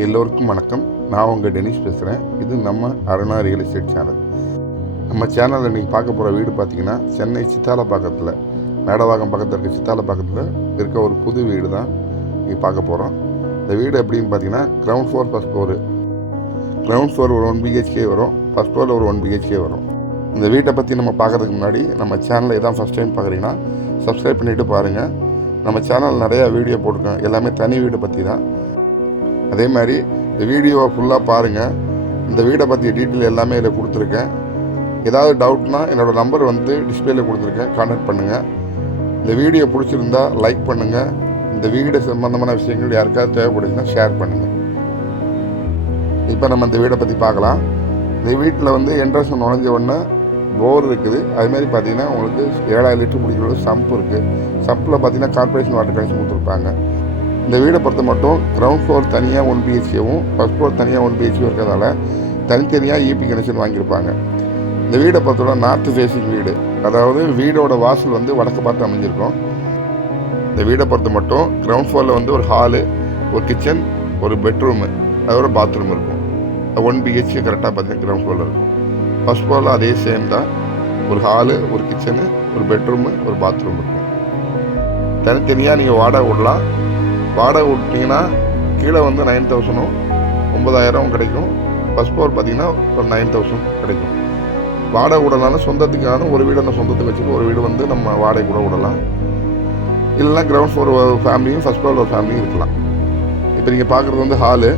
எல்லோருக்கும் வணக்கம். நான் உங்கள் டெனிஸ் பேசுகிறேன். இது நம்ம அருணா ரியல் எஸ்டேட் சேனல். நம்ம சேனலில் இன்றைக்கி பார்க்க போகிற வீடு பார்த்திங்கன்னா சென்னை சித்தாலப்பாக்கத்தில், மேடவாக்கம் பக்கத்தில் இருக்க சித்தாலப்பாக்கத்தில் இருக்க ஒரு புது வீடு தான் இன்றைக்கி பார்க்க போகிறோம். இந்த வீடு எப்படின்னு பார்த்தீங்கன்னா ground floor first floor. Ground floor ஒரு 1 BHK வரும், ஃபஸ்ட் ஃப்ளோரில் ஒரு 1 BHK வரும். இந்த வீட்டை பற்றி நம்ம பார்க்குறதுக்கு முன்னாடி நம்ம சேனலை இதான் ஃபஸ்ட் டைம் பார்க்குறீங்கன்னா சப்ஸ்கிரைப் பண்ணிவிட்டு பாருங்கள். நம்ம சேனல் நிறையா வீடியோ போட்டிருக்கோம், எல்லாமே தனி வீடு பற்றி தான். அதே மாதிரி இந்த வீடியோவை ஃபுல்லாக பாருங்கள். இந்த வீடை பற்றிய டீட்டெயில் எல்லாமே இதில் கொடுத்துருக்கேன். ஏதாவது டவுட்னா என்னோடய நம்பர் டிஸ்பிளேயில் கொடுத்துருக்கேன், கான்டாக்ட் பண்ணுங்கள். இந்த வீடியோ பிடிச்சிருந்தா லைக் பண்ணுங்கள். இந்த வீடு சம்மந்தமான விஷயங்கள் யாருக்காவது தேவைப்படுதுன்னா ஷேர் பண்ணுங்கள். இப்போ நம்ம இந்த வீடை பற்றி பார்க்கலாம். இந்த வீட்டில் என்ட்ரன்ஸ் நுழைஞ்ச உடனே போர் இருக்குது. அதுமாதிரி பார்த்தீங்கன்னா உங்களுக்கு 7000 லிட்டர் பிடிக்கிற சம்ப் இருக்குது. சம்பில் பார்த்தீங்கன்னா கார்பரேஷன் வாட்டர் கனெக்ஷன் கொடுத்துருப்பாங்க. இந்த வீடை பொறுத்த மட்டும் கிரவுண்ட் ஃப்ளோர் தனியாக 1 BHKவும் ஃபஸ்ட் ஃப்ளோர் தனியாக 1 BHK இருக்கிறதால தனித்தனியாக EP கனெக்ஷன் வாங்கியிருப்பாங்க. இந்த வீடை பொறுத்தவரை நார்த் ஃபேஸிங் வீடு, அதாவது வீடோட வாசல் வடக்கு பார்த்து அமைஞ்சிருக்கும். இந்த வீடை பொறுத்த மட்டும் கிரவுண்ட் ஃப்ளோரில் ஒரு ஹாலு, ஒரு கிச்சன், ஒரு பெட்ரூமு, அதோட பாத்ரூம் இருக்கும். 1 BHK கரெக்டாக பார்த்தீங்கன்னா கிரவுண்ட் ஃப்ளோரில் இருக்கும். ஃபஸ்ட் ஃப்ளோரில் அதே சேம் தான், ஒரு ஹாலு, ஒரு கிச்சனு, ஒரு பெட்ரூமு, ஒரு பாத்ரூம் இருக்கும். தனித்தனியாக நீங்கள் வாடகை விடலாம். வாடகை விட்டிங்கன்னா கீழே 9,000 9,000 கிடைக்கும். ஃபஸ்ட் ஃப்ளோர் பார்த்தீங்கன்னா ஒரு 9,000 கிடைக்கும். வாடகை விடலாம்னா சொந்தத்துக்கான ஒரு வீடு நம்ம சொந்தத்துக்கு வச்சுட்டு ஒரு வீடு நம்ம வாடகை கூட விடலாம். இல்லைனா கிரவுண்ட் ஃப்ளோர் ஒரு ஃபேமிலியும் ஃபஸ்ட் ஃப்ளோர் ஒரு ஃபேமிலியும் இருக்கலாம். இப்போ நீங்கள் பார்க்குறது ஹாலு.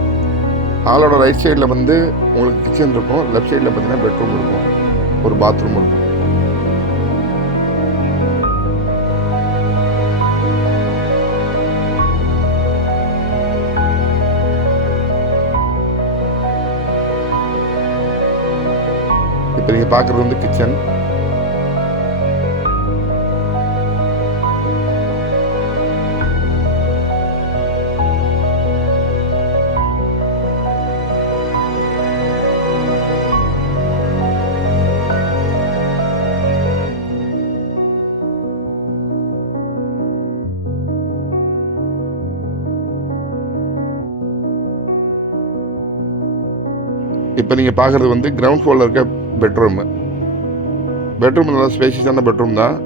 ஹாலோட ரைட் சைடில் உங்களுக்கு கிச்சன் இருக்கும், லெஃப்ட் சைடில் பார்த்தீங்கன்னா பெட்ரூம் இருக்கும், ஒரு பாத்ரூம் இருக்கும். இப்போ நீங்கள் பார்க்குறது கிச்சன். இப்போ நீங்கள் பார்க்குறது கிரவுண்ட் ஃப்ளோரில் இருக்க பெட்ரூமு. பெட்ரூம் நல்லா ஸ்பேஷியஸான பெட்ரூம் தான்.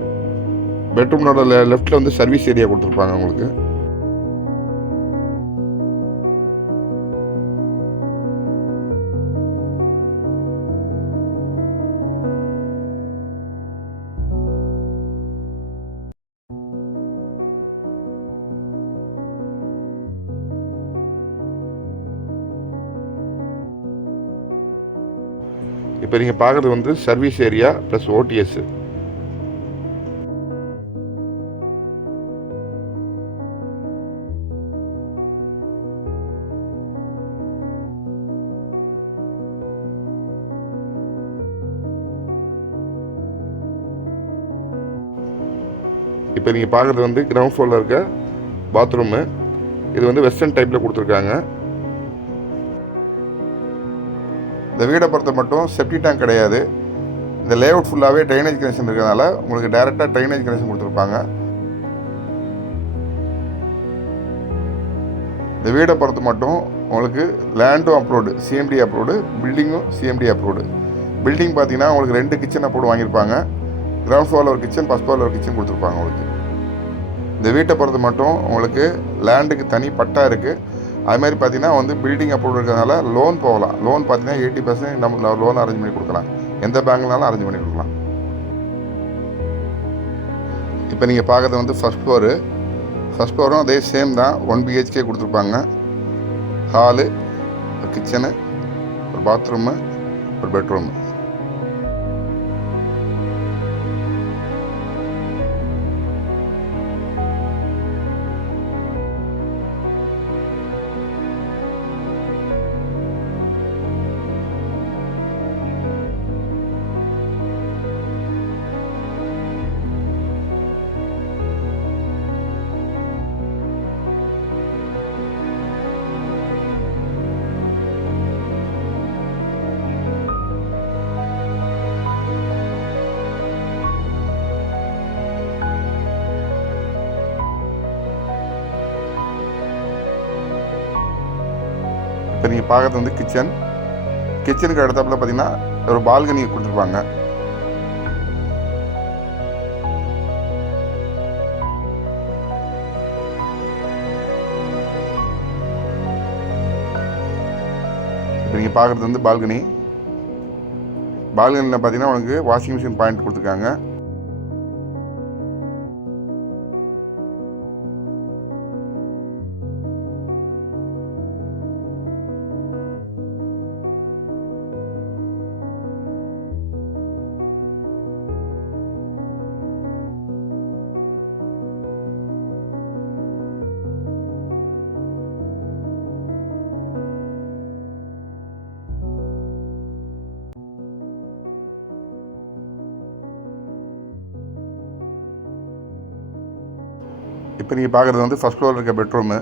பெட்ரூமோட லெஃப்ட்டில் சர்வீஸ் ஏரியா கொடுத்துருப்பாங்க உங்களுக்கு. இப்போ நீங்கள் பார்க்குறது சர்வீஸ் ஏரியா ப்ளஸ் OTS. இப்போ நீங்கள் பார்க்குறது கிரவுண்ட் ஃப்ளோரில் இருக்க பாத்ரூமு. இது வெஸ்டர்ன் டைப்பில் கொடுத்துருக்காங்க. இந்த வீடை பொறுத்த மட்டும் செப்டி டேங்க் கிடையாது. இந்த லேஅவுட் ஃபுல்லாகவே ட்ரைனேஜ் கனெக்ஷன் இருக்கிறதுனால உங்களுக்கு டைரெக்டாக ட்ரைனேஜ் கனெக்ஷன் கொடுத்துருப்பாங்க. இந்த வீடை பொறுத்த மட்டும் உங்களுக்கு லேண்டும் அப்ரூவ்டு, CMD அப்ரூவ்டு, பில்டிங்கும் CMD அப்ரூவ்டு. பில்டிங் பார்த்தீங்கன்னா உங்களுக்கு 2 கிச்சன் அப்ரூவ்டு வாங்கியிருப்பாங்க. கிரவுண்ட் ஃப்ளோரில் ஒரு கிச்சன், ஃபஸ்ட் ஃப்ளோரில் ஒரு கிச்சன் கொடுத்துருப்பாங்க உங்களுக்கு. இந்த வீட்டை பொறுத்த மட்டும் உங்களுக்கு லேண்டுக்கு தனி பட்டா இருக்குது. அதுமாதிரி பார்த்தீங்கன்னா பில்டிங் அப்ரூவ் இருக்கிறதுனால லோன் போகலாம். லோன் பார்த்தீங்கன்னா 80% நம்ம லோன் அரேஞ்ச் பண்ணி கொடுக்கலாம். எந்த பேங்க்னாலும் அரேஞ்ச் பண்ணி கொடுக்கலாம். இப்போ நீங்கள் பார்க்குறது ஃபஸ்ட் ஃப்ளோரு. ஃபஸ்ட் ஃப்ளோரும் அதே சேம் தான், 1 BHK கொடுத்துருப்பாங்க. ஹாலு, ஒரு கிச்சனு, ஒரு பாத்ரூமு, ஒரு பெட்ரூமு. இப்போ நீங்கள் பார்க்குறது வந்து கிச்சனுக்கு அடுத்தாப்புல பார்த்தீங்கன்னா ஒரு பால்கனி கொடுத்துருப்பாங்க. இப்போ நீங்கள் பார்க்குறது வந்து பால்கனியில் பார்த்தீங்கன்னா உங்களுக்கு வாஷிங் மிஷின் பாயிண்ட் கொடுத்துருக்காங்க. இப்போ நீங்கள் பார்க்குறது வந்து ஃபஸ்ட் ஃப்ளோரில் இருக்க பெட்ரூமு.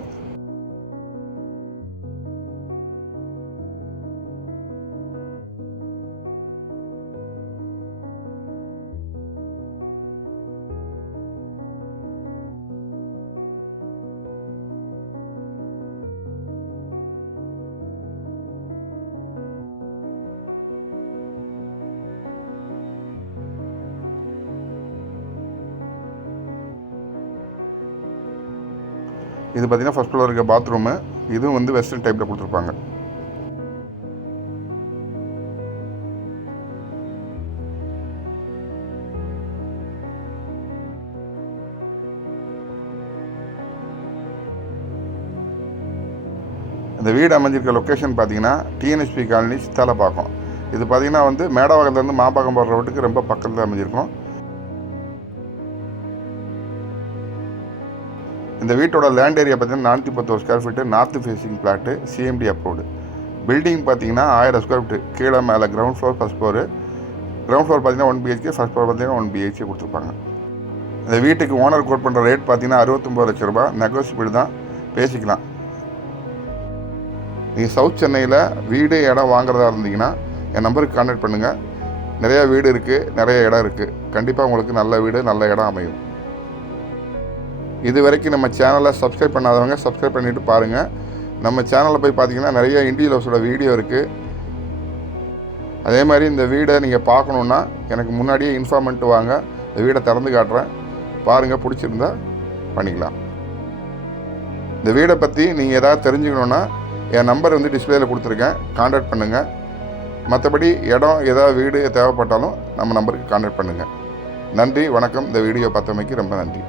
இது பார்த்தீங்கன்னா ஃபஸ்ட் ஃப்ளோர் இருக்க பாத்ரூமு. இதுவும் வந்து வெஸ்டர்ன் டைப்பில் கொடுத்துருப்பாங்க. இந்த வீடு அமைஞ்சிருக்க லொக்கேஷன் பார்த்தீங்கன்னா டிஎன்எஸ்பி காலனி சித்தாலப்பாக்கம். இது பார்த்தீங்கன்னா வந்து மேடவாக்கத்துலேருந்து மாப்பாக்கம் போகிற ரோட்டுக்கு ரொம்ப பக்கத்தில் அமைஞ்சிருக்கும். இந்த வீட்டோட லேண்ட் ஏரியா பார்த்தீங்கன்னா 410 square feet, north facing plot, CMD approved. Building பார்த்தீங்கன்னா 1000 ஸ்கொயர் ஃபீட்டு. கீழே மேலே ground floor, first floor. Ground floor பார்த்தீங்கன்னா 1 BHK, ஃபஸ்ட் ஃப்ளோர் பார்த்தீங்கன்னா 1 BHK கொடுத்துருப்பாங்க. இந்த வீட்டுக்கு ஓனர் கோட் பண்ணுற ரேட் பார்த்தீங்கன்னா 69 லட்ச ரூபா. நெகோசியபிள் தான், பேசிக்கலாம். நீங்கள் சவுத் சென்னையில் வீடு இடம் வாங்குறதா இருந்தீங்கன்னா என் நம்பருக்கு கான்டாக்ட் பண்ணுங்கள். நிறையா வீடு இருக்குது, நிறைய இடம் இருக்குது. கண்டிப்பாக உங்களுக்கு நல்ல வீடு, நல்ல இடம் அமையும். இது வரைக்கும் நம்ம சேனலை சப்ஸ்கிரைப் பண்ணாதவங்க சப்ஸ்கிரைப் பண்ணிவிட்டு பாருங்கள். நம்ம சேனலில் போய் பார்த்தீங்கன்னா நிறைய இண்டிவிஜுவல் ஹவுஸோட வீடியோ இருக்குது. அதே மாதிரி இந்த வீடை நீங்கள் பார்க்கணுன்னா எனக்கு முன்னாடியே இன்ஃபார்ம் பண்ணிட்டு வாங்க. இந்த வீடை திறந்து காட்டுறேன், பாருங்கள். பிடிச்சிருந்தா பண்ணிக்கலாம். இந்த வீடை பற்றி நீங்கள் எதாவது தெரிஞ்சுக்கணுன்னா என் நம்பர் வந்து டிஸ்பிளேயில் கொடுத்துருக்கேன், கான்டாக்ட் பண்ணுங்கள். மற்றபடி இடம் ஏதாவது வீடு தேவைப்பட்டாலும் நம்ம நம்பருக்கு கான்டாக்ட் பண்ணுங்கள். நன்றி, வணக்கம். இந்த வீடியோ பார்த்தமைக்கு ரொம்ப நன்றி.